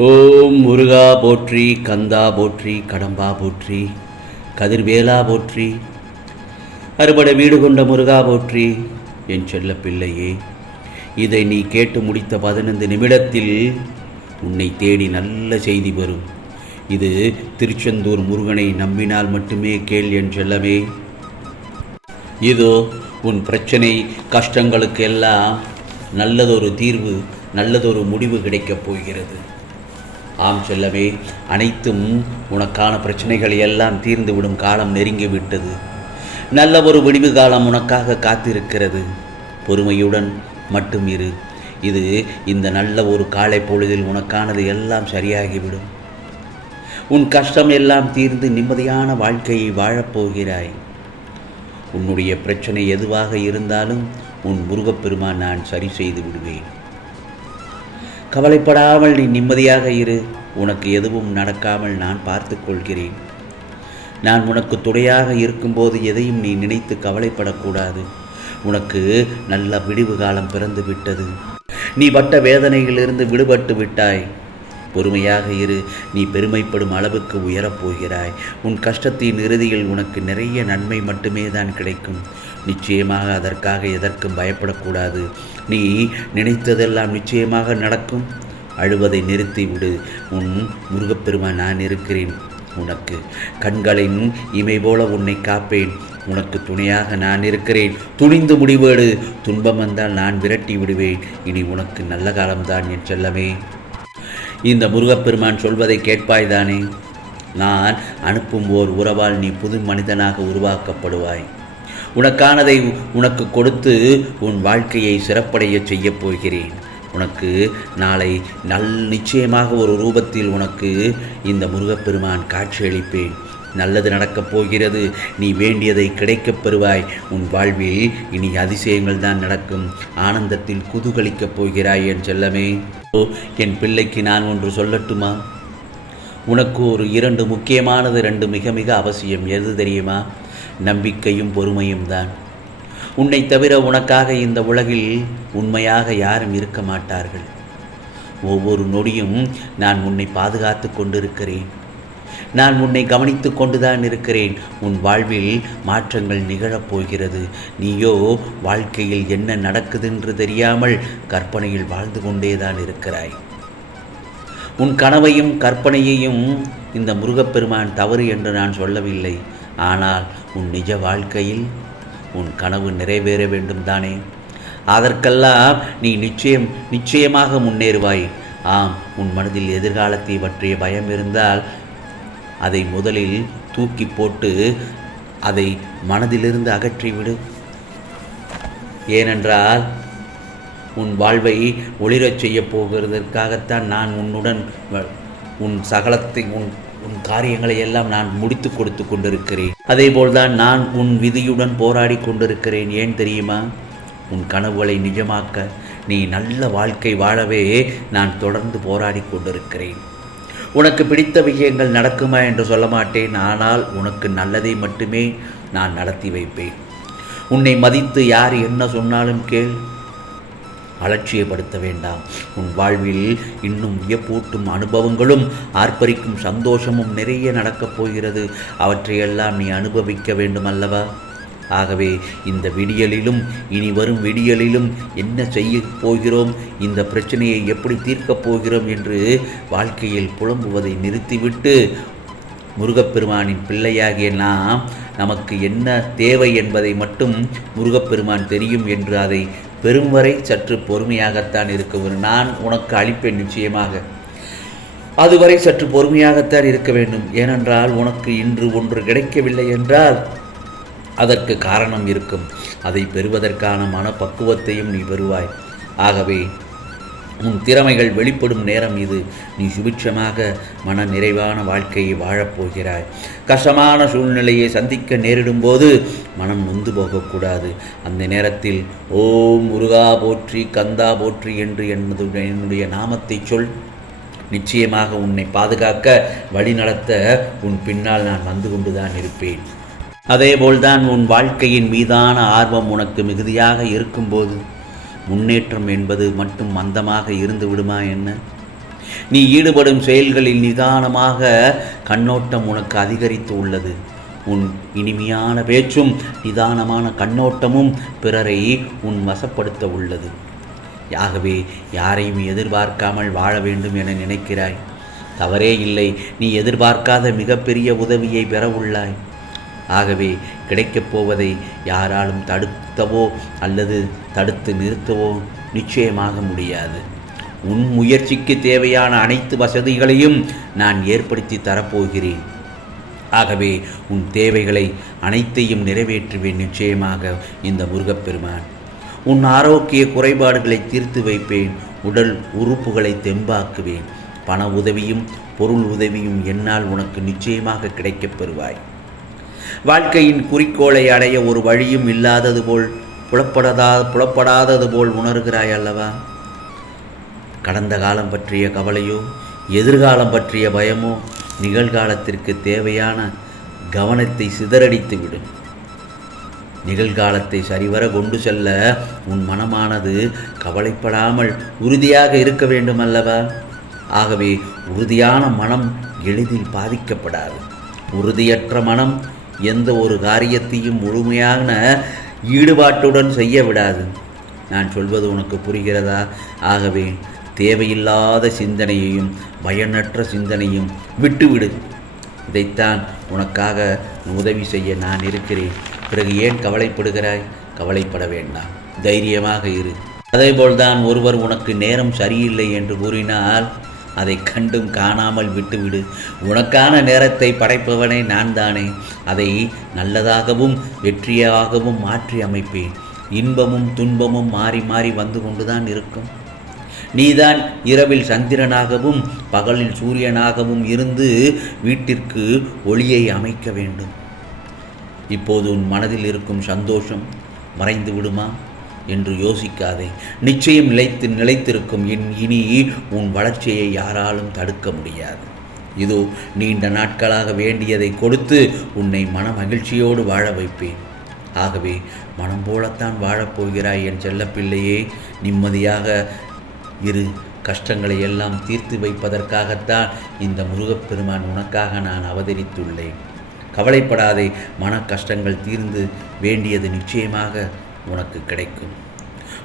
ஓம் முருகா போற்றி, கந்தா போற்றி, கடம்பா போற்றி, கதிர்வேலா போற்றி, அறுபட வீடு கொண்ட முருகா போற்றி. என் செல்ல பிள்ளையே, இதை நீ கேட்டு முடித்த 15 நிமிடத்தில் உன்னை தேடி நல்ல செய்தி வரும். இது திருச்செந்தூர் முருகனை நம்பினால் மட்டுமே கேள் என் செல்லமே. இதோ உன் பிரச்சனை கஷ்டங்களுக்கு எல்லாம் நல்லதொரு தீர்வு, நல்லதொரு முடிவு கிடைக்கப் போகிறது. ஆம் செல்லமே, அனைத்தும் உனக்கான பிரச்சனைகள் எல்லாம் தீர்ந்துவிடும் காலம் நெருங்கிவிட்டது. நல்ல ஒரு விடிவு காலம் உனக்காக காத்திருக்கிறது. பொறுமையுடன் மட்டும் இரு. இது இந்த நல்ல ஒரு காலை பொழுதில் உனக்கானது எல்லாம் சரியாகிவிடும். உன் கஷ்டம் எல்லாம் தீர்ந்து நிம்மதியான வாழ்க்கையை வாழப்போகிறாய். உன்னுடைய பிரச்சனை எதுவாக இருந்தாலும் உன் முருகப்பெருமான் நான் சரி செய்து விடுவேன். கவலைப்படாமல் நீ நிம்மதியாக இரு. உனக்கு எதுவும் நடக்காமல் நான் பார்த்து கொள்கிறேன். நான் உனக்கு துணையாக இருக்கும்போது எதையும் நீ நினைத்து கவலைப்படக்கூடாது. உனக்கு நல்ல விடிவு காலம் பிறந்து விட்டது. நீ பட்ட வேதனையிலிருந்து விடுபட்டு விட்டாய். பொறுமையாக இரு. நீ பெருமைப்படும் அளவுக்கு உயரப்போகிறாய். உன் கஷ்டத்தின் இறுதியில் உனக்கு நிறைய நன்மை மட்டுமே தான் கிடைக்கும். நிச்சயமாக அதற்காக எதற்கும் பயப்படக்கூடாது. நீ நினைத்ததெல்லாம் நிச்சயமாக நடக்கும். அழுவதை நிறுத்திவிடு. உன் முருகப்பெருமான் நான் இருக்கிறேன். உனக்கு கண்களின் இமை போல உன்னை காப்பேன். உனக்கு துணையாக நான் இருக்கிறேன். துணிந்து முடிவேடு. துன்பம் வந்தால் நான் விரட்டி விடுவேன். இனி உனக்கு நல்ல காலம்தான் என் செல்லமே. இந்த முருகப்பெருமான் சொல்வதை கேட்பாய்தானே? நான் அனுப்பும் ஓர் உறவால் நீ புது மனிதனாக உருவாக்கப்படுவாய். உனக்கானதை உனக்கு கொடுத்து உன் வாழ்க்கையை சிறப்படைய செய்யப் போகிறேன். உனக்கு நாளை நிச்சயமாக ஒரு ரூபத்தில் உனக்கு இந்த முருகப்பெருமான் காட்சியளிப்பேன். நல்லது நடக்கப் போகிறது. நீ வேண்டியதை கிடைக்கப் பெறுவாய். உன் வாழ்வில் இனி அதிசயங்கள் தான் நடக்கும். ஆனந்தத்தில் குதூகலிக்கப் போகிறாய் என் செல்லமே. என் பிள்ளைக்கு நான் ஒன்று சொல்லட்டுமா? உனக்கு ஒரு 2 முக்கியமானது, 2 மிக மிக அவசியம். எது தெரியுமா? நம்பிக்கையும் பொறுமையும் தான். உன்னை தவிர உனக்காக இந்த உலகில் உண்மையாக யாரும் இருக்க மாட்டார்கள். ஒவ்வொரு நொடியும் நான் உன்னை பாதுகாத்து கொண்டிருக்கிறேன். நான் உன்னை கவனித்து கொண்டுதான் இருக்கிறேன். உன் வாழ்வில் மாற்றங்கள் நிகழப்போகிறது. நீயோ வாழ்க்கையில் என்ன நடக்குதென்று தெரியாமல் கற்பனையில் வாழ்ந்து கொண்டேதான் இருக்கிறாய். உன் கனவையும் கற்பனையையும் இந்த முருகப்பெருமான் தவறு என்று நான் சொல்லவில்லை. ஆனால் உன் நிஜ வாழ்க்கையில் உன் கனவு நிறைவேற வேண்டும் தானே? அதற்கெல்லாம் நீ நிச்சயமாக முன்னேறுவாய். ஆம், உன் மனதில் எதிர்காலத்தை பற்றிய பயம் இருந்தால் அதை முதலில் தூக்கி போட்டு அதை மனதிலிருந்து அகற்றிவிடு. ஏனென்றால் உன் வாழ்வை ஒளிரச் செய்ய போகிறதற்காகத்தான் நான் உன்னுடன் உன் சகலத்தை உன் காரியங்களை எல்லாம் நான் முடித்து கொடுத்து கொண்டிருக்கிறேன். அதேபோல்தான் நான் உன் விதியுடன் போராடி கொண்டிருக்கிறேன். ஏன் தெரியுமா? உன் கனவுகளை நிஜமாக்க, நீ நல்ல வாழ்க்கை வாழவே நான் தொடர்ந்து போராடி கொண்டிருக்கிறேன். உனக்கு பிடித்த விஷயங்கள் நடக்குமா என்று சொல்ல மாட்டேன். ஆனால் உனக்கு நல்லதை மட்டுமே நான் நடத்தி வைப்பேன். உன்னை மதித்து யார் என்ன சொன்னாலும் கேள். அலட்சியப்படுத்த வேண்டாம். உன் வாழ்வில் இன்னும் வியப்பூட்டும் அனுபவங்களும் ஆர்ப்பரிக்கும் சந்தோஷமும் நிறைய நடக்கப் போகிறது. அவற்றையெல்லாம் நீ அனுபவிக்க வேண்டும் அல்லவா? ஆகவே இந்த விடியலிலும் இனி வரும் விடியலிலும் என்ன செய்ய போகிறோம், இந்த பிரச்சனையை எப்படி தீர்க்கப் போகிறோம் என்று வாழ்க்கையில் புலம்புவதை நிறுத்திவிட்டு முருகப்பெருமானின் பிள்ளையாகிய நமக்கு என்ன தேவை என்பதை மட்டும் முருகப்பெருமான் தெரியும் என்று அதை பெரும் வரை சற்று பொறுமையாகத்தான் இருக்க வேண்டும். நான் உனக்கு அளிப்பேன் நிச்சயமாக. அதுவரை சற்று பொறுமையாகத்தான் இருக்க வேண்டும். ஏனென்றால் உனக்கு இன்று ஒன்று கிடைக்கவில்லை என்றால் அதற்கு காரணம் இருக்கும். அதை பெறுவதற்கான மனப்பக்குவத்தையும் நீ பெறுவாய். ஆகவே உன் திறமைகள் வெளிப்படும் நேரம் இது. நீ சுபிட்சமாக மன நிறைவான வாழ்க்கையை வாழப்போகிறாய். கஷ்டமான சூழ்நிலையை சந்திக்க நேரிடும் போது மனம் நொந்து போகக்கூடாது. அந்த நேரத்தில் ஓம் முருகா போற்றி, கந்தா போற்றி என்று என்னுடைய நாமத்தை சொல். நிச்சயமாக உன்னை பாதுகாக்க, வழிநடத்த உன் பின்னால் நான் வந்து கொண்டுதான் இருப்பேன். அதேபோல்தான் உன் வாழ்க்கையின் மீதான ஆர்வம் உனக்கு மிகுதியாக இருக்கும்போது முன்னேற்றம் என்பது மட்டும் மந்தமாக இருந்து விடுமா என்ன? நீ ஈடுபடும் செயல்களில் நிதானமாக கண்ணோட்டம் உனக்கு அதிகரித்து உள்ளது. உன் இனிமையான பேச்சும் நிதானமான கண்ணோட்டமும் பிறரை உன் வசப்படுத்த உள்ளது. ஆகவே யாரையும் எதிர்பார்க்காமல் வாழ வேண்டும் என நினைக்கிறாய். தவறே இல்லை. நீ எதிர்பார்க்காத மிகப்பெரிய உதவியை பெற உள்ளாய். ஆகவே கிடைக்கப் போவதை யாராலும் தடுத்தவோ அல்லது தடுத்து நிறுத்தவோ நிச்சயமாக முடியாது. உன் முயற்சிக்கு தேவையான அனைத்து வசதிகளையும் நான் ஏற்படுத்தி தரப்போகிறேன். ஆகவே உன் தேவைகளை அனைத்தையும் நிறைவேற்றுவேன் நிச்சயமாக இந்த முருகப்பெருமான். உன் ஆரோக்கிய குறைபாடுகளை தீர்த்து வைப்பேன். உடல் உறுப்புகளை தெம்பாக்குவேன். பண உதவியும் பொருள் உதவியும் என்னால் உனக்கு நிச்சயமாக கிடைக்கப் பெறுவாய். வாழ்க்கையின் குறிக்கோளை அடைய ஒரு வழியும் இல்லாதது போல் புலப்படாதது போல் உணர்கிறாய் அல்லவா? கடந்த காலம் பற்றிய கவலையோ எதிர்காலம் பற்றிய பயமோ நிகழ்காலத்திற்கு தேவையான கவனத்தை சிதறடித்து விடும். நிகழ்காலத்தை சரிவர கொண்டு செல்ல உன் மனமானது கவலைப்படாமல் உறுதியாக இருக்க வேண்டும் அல்லவா? ஆகவே உறுதியான மனம் எளிதில் பாதிக்கப்படாது. உறுதியற்ற மனம் எந்த ஒரு காரியத்தையும் முழுமையான ஈடுபாட்டுடன் செய்ய விடாது. நான் சொல்வது உனக்கு புரிகிறதா? ஆகவே தேவையில்லாத சிந்தனையையும் பயனற்ற சிந்தனையும் விட்டுவிடு. இதைத்தான் உனக்காக உதவி செய்ய நான் இருக்கிறேன். பிறகு ஏன் கவலைப்படுகிறாய்? கவலைப்பட வேண்டாம், தைரியமாக இரு. அதேபோல்தான் ஒருவர் உனக்கு நேரம் சரியில்லை என்று கூறினால் அதை கண்டும் காணாமல் விட்டுவிடு. உனக்கான நேரத்தை படைப்பவனே நான் தானே. அதை நல்லதாகவும் வெற்றியாகவும் மாற்றி அமைப்பேன். இன்பமும் துன்பமும் மாறி மாறி வந்து கொண்டுதான் இருக்கும். நீதான் இரவில் சந்திரனாகவும் பகலில் சூரியனாகவும் இருந்து வீட்டிற்கு ஒளியை அமைக்க வேண்டும். இப்போது உன் மனதில் இருக்கும் சந்தோஷம் மறைந்து விடுமா என்று யோசிக்காதே. நிச்சயம் நிலைத்திருக்கும். இனி உன் வளர்ச்சியை யாராலும் தடுக்க முடியாது. இதோ நீண்ட நாட்களாக வேண்டியதை கொடுத்து உன்னை மன மகிழ்ச்சியோடு வாழ வைப்பேன். ஆகவே மனம் போலத்தான் வாழப்போகிறாய் என் செல்லப்பிள்ளையே. நிம்மதியாக இரு. கஷ்டங்களை எல்லாம் தீர்த்து வைப்பதற்காகத்தான் இந்த முருகப்பெருமான் உனக்காக நான் அவதரித்துள்ளேன். கவலைப்படாதே. மன கஷ்டங்கள் தீர்ந்து வேண்டியது நிச்சயமாக உனக்கு கிடைக்கும்.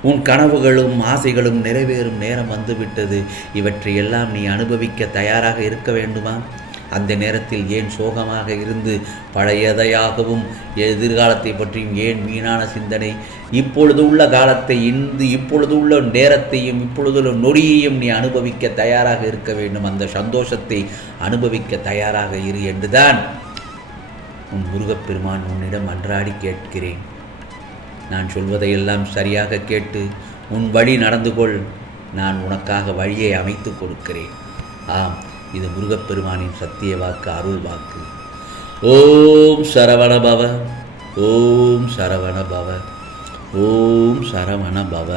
உன் கனவுகளும் ஆசைகளும் நிறைவேறும் நேரம் வந்துவிட்டது. இவற்றையெல்லாம் நீ அனுபவிக்க தயாராக இருக்க வேண்டுமா? அந்த நேரத்தில் ஏன் சோகமாக இருந்து பழையதையாகவும் எதிர்காலத்தை பற்றியும் ஏன் வீணான சிந்தனை? இப்பொழுது உள்ள காலத்தை இப்பொழுது உள்ள நேரத்தையும் இப்பொழுதுள்ள நொடியையும் நீ அனுபவிக்க தயாராக இருக்க வேண்டும். அந்த சந்தோஷத்தை அனுபவிக்க தயாராக இரு என்றுதான் உன் முருகப்பெருமான் உன்னிடம் அன்றாடி கேட்கிறேன். நான் சொல்வதையெல்லாம் சரியாக கேட்டு உன் வழி நடந்து கொள். நான் உனக்காக வழியை அமைத்து கொடுக்கிறேன். ஆம், இது முருகப்பெருமானின் சத்திய வாக்கு, அருள் வாக்கு. ஓம் சரவண பவ, ஓம் சரவண பவ, ஓம் சரவண பவ.